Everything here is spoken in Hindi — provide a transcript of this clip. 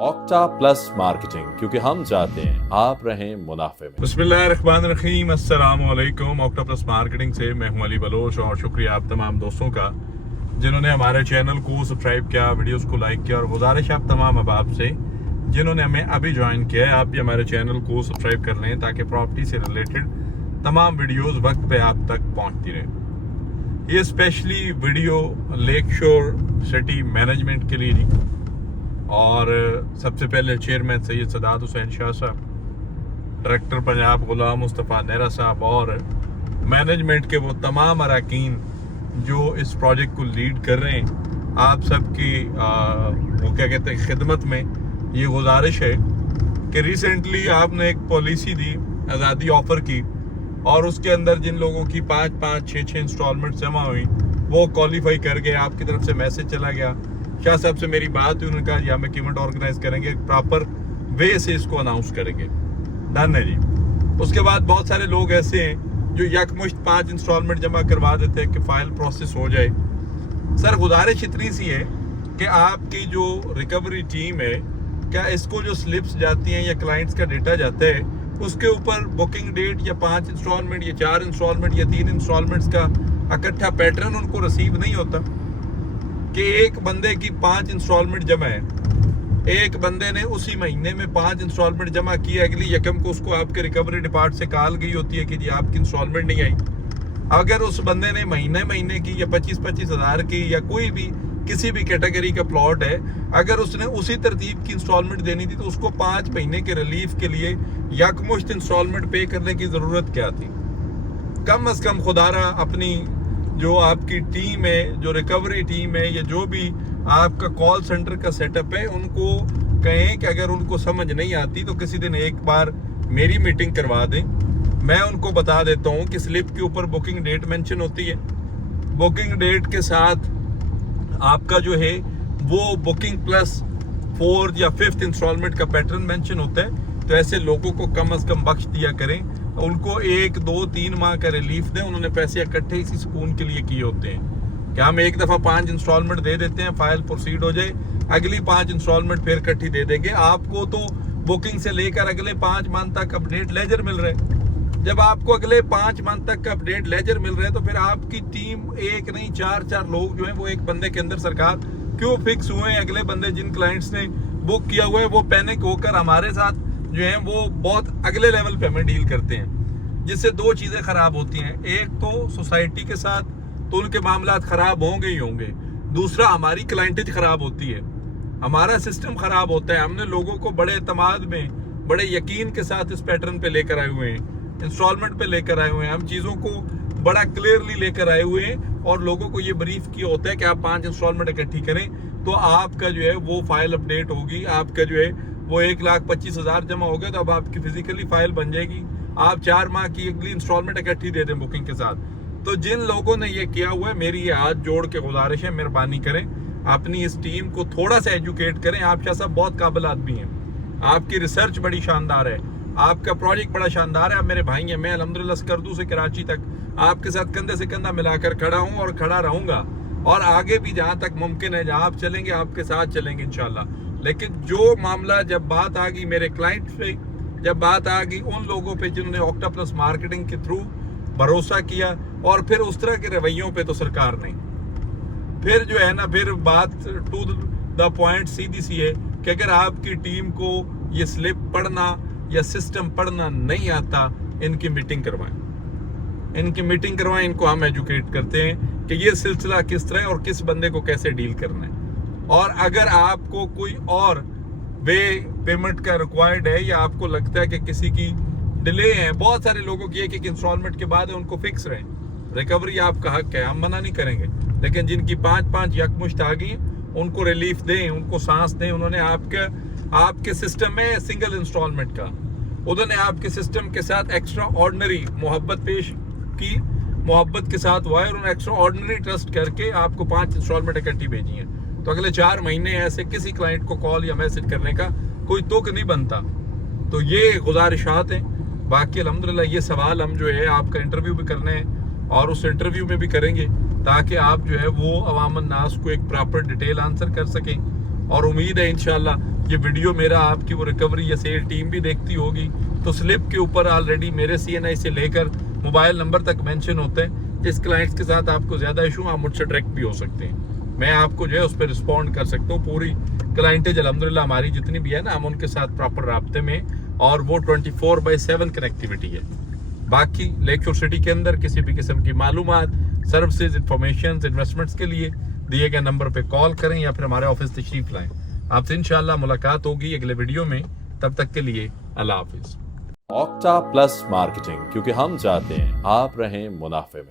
ऑक्टा प्लस मार्केटिंग, क्योंकि हम चाहते हैं आप रहें मुनाफे में। बिस्मिल्लाहिर्रहमानिर्रहीम, अस्सलाम वालेकुम। ऑक्टा प्लस मार्केटिंग से मैं हूं अली बलोच और शुक्रिया आप तमाम दोस्तों का जिन्होंने हमारे चैनल को सब्सक्राइब किया, वीडियोस को लाइक किया। और गुजारिश आप तमाम अहबाब से जिन्होंने हमें अभी ज्वाइन किया है, आप भी हमारे चैनल को सब्सक्राइब कर लें ताकि प्रॉपर्टी से रिलेटेड तमाम वीडियोस वक्त पे आप तक पहुंचती रहें। ये स्पेशली वीडियो लेक शोर सिटी मैनेजमेंट के लिए नहीं, और सबसे पहले चेयरमैन सैयद सदात हुसैन शाह साहब, डायरेक्टर पंजाब गुलाम मुस्तफ़ा नेहरा साहब और मैनेजमेंट के वो तमाम अरकान जो इस प्रोजेक्ट को लीड कर रहे हैं, आप सबकी वो क्या कहते हैं खिदमत में ये गुजारिश है कि रिसेंटली आपने एक पॉलिसी दी, आज़ादी ऑफर की, और उसके अंदर जिन लोगों की 5-5, 6-6 इंस्टॉलमेंट जमा हुई वो क्वालिफाई कर गए। आपकी तरफ से मैसेज चला गया, शाह साहब से मेरी बात हुई, उन्होंने कहा या मैं इवेंट ऑर्गेनाइज करेंगे, प्रॉपर वे से इसको अनाउंस करेंगे। डन है जी। उसके बाद बहुत सारे लोग ऐसे हैं जो यकमुश्त 5 इंस्टॉलमेंट जमा करवा देते हैं कि फाइल प्रोसेस हो जाए। सर गुजारिश इतनी सी है कि आपकी जो रिकवरी टीम है, क्या इसको जो स्लिप्स जाती हैं या क्लाइंट्स का डेटा जाता है उसके ऊपर बुकिंग डेट या 5 इंस्टॉलमेंट या 4 इंस्टॉलमेंट या 3 इंस्टॉलमेंट्स का इकट्ठा पैटर्न उनको रिसीव नहीं होता कि एक बंदे की 5 इंस्टॉलमेंट जमा है, एक बंदे ने उसी महीने में 5 इंस्टॉलमेंट जमा की, अगली यकम को उसको आपके रिकवरी डिपार्ट से कॉल गई होती है कि जी आपकी इंस्टॉलमेंट नहीं आई। अगर उस बंदे ने महीने की या 25-25 हज़ार की या कोई भी किसी भी कैटेगरी का प्लॉट है, अगर उसने उसी तरतीब की इंस्टॉलमेंट देनी थी तो उसको 5 महीने के रिलीफ के लिए यकमुश्त इंस्टॉलमेंट पे करने की ज़रूरत क्या थी? कम अज़ कम खुदारा अपनी जो आपकी टीम है, जो रिकवरी टीम है, या जो भी आपका कॉल सेंटर का सेटअप है, उनको कहें कि अगर उनको समझ नहीं आती तो किसी दिन एक बार मेरी मीटिंग करवा दें। मैं उनको बता देता हूँ कि स्लिप के ऊपर बुकिंग डेट मेंशन होती है, बुकिंग डेट के साथ आपका जो है वो बुकिंग प्लस 4th या 5th इंस्टॉलमेंट का पैटर्न मेंशन होता है। तो ऐसे लोगों को कम अज़ कम बख्श दिया करें, उनको 1, 2, 3 माह का रिलीफ दें। उन्होंने पैसे इकट्ठे इसी सुकून के लिए किए होते हैं कि हम एक दफ़ा 5 इंस्टॉलमेंट दे देते हैं, फाइल प्रोसीड हो जाए, अगली 5 इंस्टॉलमेंट फिर इकट्ठी दे देंगे। आपको तो बुकिंग से लेकर अगले 5 मंथ तक अपडेट लेजर मिल रहे हैं। जब आपको अगले 5 मंथ तक का अपडेट लेजर मिल रहे हैं तो फिर आपकी टीम एक नहीं 4-4 लोग जो हैं वो एक बंदे के अंदर सरकार क्यों फिक्स हुए हैं? अगले बंदे जिन क्लाइंट्स ने बुक किया हुआ है वो पैनिक होकर हमारे साथ जो है वो बहुत अगले लेवल पे हमें डील करते हैं, जिससे 2 चीज़ें ख़राब होती हैं। एक तो सोसाइटी के साथ तो उनके मामला ख़राब होंगे ही होंगे, दूसरा हमारी क्लाइंटेज ख़राब होती है, हमारा सिस्टम ख़राब होता है। हमने लोगों को बड़े एतमाद में, बड़े यकीन के साथ इस पैटर्न पे लेकर आए हुए हैं, इंस्टॉलमेंट पे लेकर आए हुए हैं, हम चीज़ों को बड़ा क्लियरली लेकर आए हुए हैं और लोगों को ये ब्रीफ किया होता है कि आप 5 इंस्टॉलमेंट इकट्ठी करें तो आपका जो है वो फाइल अपडेट होगी, आपका जो है वो 1,25,000 जमा हो गया तो अब आपकी फिजिकली फाइल बन जाएगी। आप 4 माह की अगली इंस्टॉलमेंट इकट्ठी दे दें बुकिंग के साथ। तो जिन लोगों ने ये किया हुआ है, मेरी ये हाथ जोड़ के गुजारिश है, मेहरबानी करें अपनी इस टीम को थोड़ा सा एजुकेट करें। आप शाह साहब बहुत काबिल आदमी हैं, आपकी रिसर्च बड़ी शानदार है, आपका प्रोजेक्ट बड़ा शानदार है, आप मेरे भाई हैं। मैं अल्हम्दुलिल्लाह स्कर्दू से कराची तक आपके साथ कंधे से कंधा मिलाकर खड़ा हूँ और खड़ा रहूँगा, और आगे भी जहाँ तक मुमकिन है, जहाँ आप चलेंगे आपके साथ चलेंगे इंशाल्लाह। लेकिन जो मामला जब बात आ गई मेरे क्लाइंट पे, जब बात आ गई उन लोगों पे जिन्होंने ऑक्टा प्लस मार्केटिंग के थ्रू भरोसा किया और फिर उस तरह के रवैयों पे, तो सरकार नहीं, फिर जो है ना, फिर बात टू द पॉइंट सीधी सी है कि अगर आपकी टीम को ये स्लिप पढ़ना या सिस्टम पढ़ना नहीं आता, इनकी मीटिंग करवाएं, इनको हम एजुकेट करते हैं कि ये सिलसिला किस तरह और किस बंदे को कैसे डील करना है। और अगर आपको कोई और वे पेमेंट का रिक्वायर्ड है या आपको लगता है कि किसी की डिले है, बहुत सारे लोगों की एक इंस्टॉलमेंट के बाद है, उनको फिक्स रहें, रिकवरी आपका हक है, हम मना नहीं करेंगे। लेकिन जिनकी 5-5 यकमुश्त आ गई उनको रिलीफ दें, उनको सांस दें। उन्होंने आपके सिस्टम में सिंगल इंस्टॉलमेंट का, उन्होंने आपके सिस्टम के साथ एक्स्ट्रा ऑर्डिनरी मोहब्बत पेश की, मोहब्बत के साथ हुआ है, उन्होंने एक्स्ट्रा ऑर्डिनरी ट्रस्ट करके आपको 5 इंस्टॉलमेंट इकट्ठी भेजी हैं। तो अगले 4 महीने ऐसे किसी क्लाइंट को कॉल या मैसेज करने का कोई तुक नहीं बनता। तो ये गुजारिशात हैं। बाकी अल्हम्दुलिल्लाह ये सवाल हम जो है आपका इंटरव्यू भी करने हैं और उस इंटरव्यू में भी करेंगे ताकि आप जो है वो अवाम नास को एक प्रॉपर डिटेल आंसर कर सकें। और उम्मीद है इंशाल्लाह ये वीडियो मेरा आपकी वो रिकवरी या सेल टीम भी देखती होगी। तो स्लिप के ऊपर ऑलरेडी मेरे CNI से लेकर मोबाइल नंबर तक मेंशन होते हैं। जिस क्लाइंट्स के साथ आपको ज़्यादा इशू, आप मुझसे डायरेक्ट भी हो सकते हैं, मैं आपको जो है उस पर रिस्पॉन्ड कर सकता हूँ। पूरी क्लाइंटेज अल्हम्दुलिल्लाह हमारी जितनी भी है ना, हम उनके साथ प्रॉपर राब्ते में, और वो 24/7 कनेक्टिविटी है। बाकी लेकशोर सिटी के अंदर किसी भी किस्म की मालूमात, सर्विसेज, इंफॉर्मेशन, इन्वेस्टमेंट्स के लिए दिए गए नंबर पे कॉल करें या फिर हमारे ऑफिस तशरीफ लाएं। आपसे इंशाल्लाह मुलाकात होगी अगले वीडियो में। तब तक के लिए अल्लाह हाफिज। ऑक्टा प्लस मार्केटिंग, क्योंकि हम चाहते हैं आप रहें मुनाफे में।